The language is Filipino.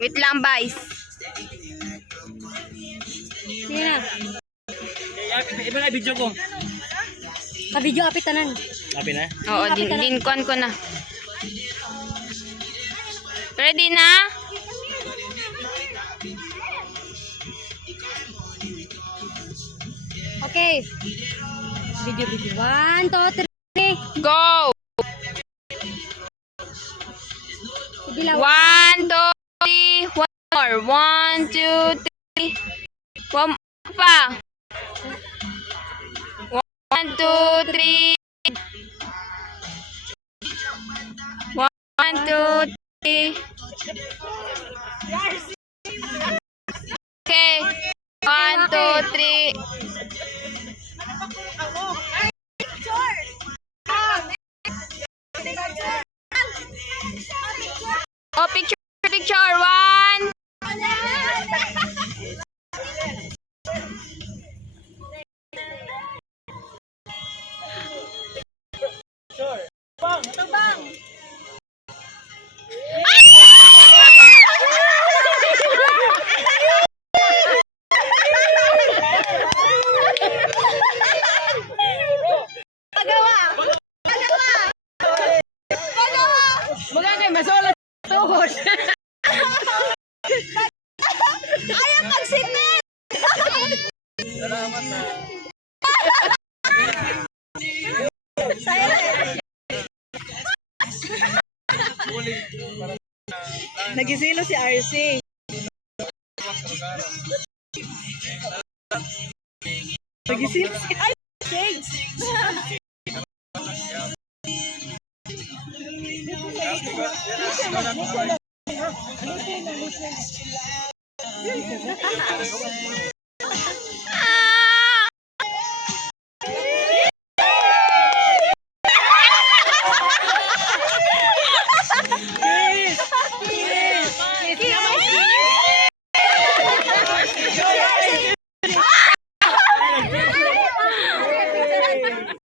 Wait lang, guys. Sige na. Iba na video ko. Ka-video apit tanan. Sabi na? Oo, dinkon ko na. Ready na? Okay. Video. 1, 2, 3. Go! Sige lang. 1, 2, 3. One more. 1, 2, 3. One pa. 1, 2, 3. 1, 2, 3. Okay. 1, 2, 3. Oh, picture. 1. Maganda masola tuhod. Ayaw magsitin! Salamat na. Nagisilo si RC. Nagisilo si RC.